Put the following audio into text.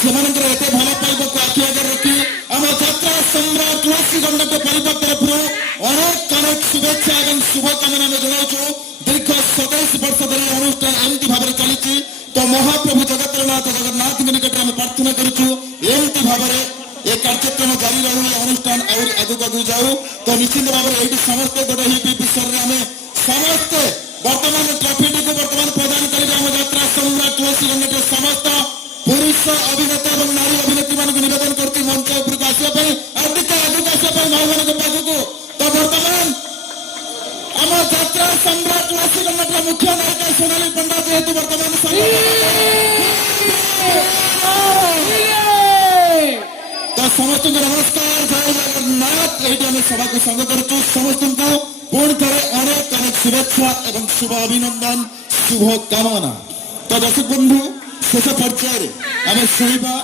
ସେମାନଙ୍କର ଏତେ ଭଲ ପାଇବାକୁ ଆଖି ଆଗରେ ରଖି ଆମ ଯାତ୍ରା ସମ୍ରାଟ ତୁଳସୀ ଗଣ୍ଡକ ପରିବାର ତରଫରୁ ଅନେକ ଅନେକ ଶୁଭେଚ୍ଛା ଏବଂ ଶୁଭକାମନା ଆମେ ଜଣାଉଛୁ। ଦୀର୍ଘ 27 ବର୍ଷ ଧରି ଅନୁଷ୍ଠାନ ଏମିତି ଭାବରେ ଚାଲିଛି। ତ ମହାପ୍ରଭୁ ଜଗତରନାଥ ଜଗନ୍ନାଥଙ୍କ ନିକଟରେ ଆମେ ପ୍ରାର୍ଥନା କରୁଛୁ ଏମିତି ଭାବରେ ଏ କାର୍ଯ୍ୟକ୍ରମ ଜାରି ରହୁ, ଏ ଅନୁଷ୍ଠାନ ଆହୁରି ଆଗକୁ ଆଗକୁ ଯାଉ। ତ ନିଶ୍ଚିତ ଭାବରେ ଏଇଠି ସମସ୍ତେ ଗୋଟେ ଏହି ବିଷୟରେ ଆମେ ସମସ୍ତେ ବର୍ତ୍ତମାନ ଟ୍ରଫିଟିକୁ ବର୍ତ୍ତମାନ ପ୍ରଦାନ କରିବେ। ଆମ ଯାତ୍ରା ସମ୍ରାଟ ତୁଳସୀ ଗଣ୍ଡକର ସମସ୍ତ ପୁରୁଷ ଅଭିନେତା ଏବଂ ନାରୀ ଅଭିନେତ୍ରୀ ମାନଙ୍କୁ ନିବେଦନ କରୁଛି ମଞ୍ଚ ଉପରକୁ ଆସିବା ପାଇଁ, ଆଉ ଟିକେ ଆଗକୁ ଆସିବା ପାଇଁ ଭାଇମାନଙ୍କ ପାଖକୁ। ତ ବର୍ତ୍ତମାନ ଆମ ଯାତ୍ରା ସମ୍ରାଟ ତୁଳସୀ ଗଣ୍ଡକର ମୁଖ୍ୟ ନାୟିକା ସୋନାଲି ପଣ୍ଡା ଯେହେତୁ ବର୍ତ୍ତମାନ ତ ସମସ୍ତଙ୍କୁ ନମସ୍କାର, ଜୟ ଜଗନ୍ନାଥ। ଏଇଠି ଆମେ ସଭାକୁ ସଂଗ କରୁଛୁ। ସମସ୍ତଙ୍କୁ ପୁଣି ଥରେ ଅନେକ ଅନେକ ଶୁଭେଚ୍ଛା ଏବଂ ଶୁଭ ଅଭିନନ୍ଦନ, ଶୁଭ କାମନା। ତ ଦର୍ଶକ ବନ୍ଧୁ, ଶେଷ ପର୍ଯ୍ୟାୟରେ ଆମେ ଶୁଣିବା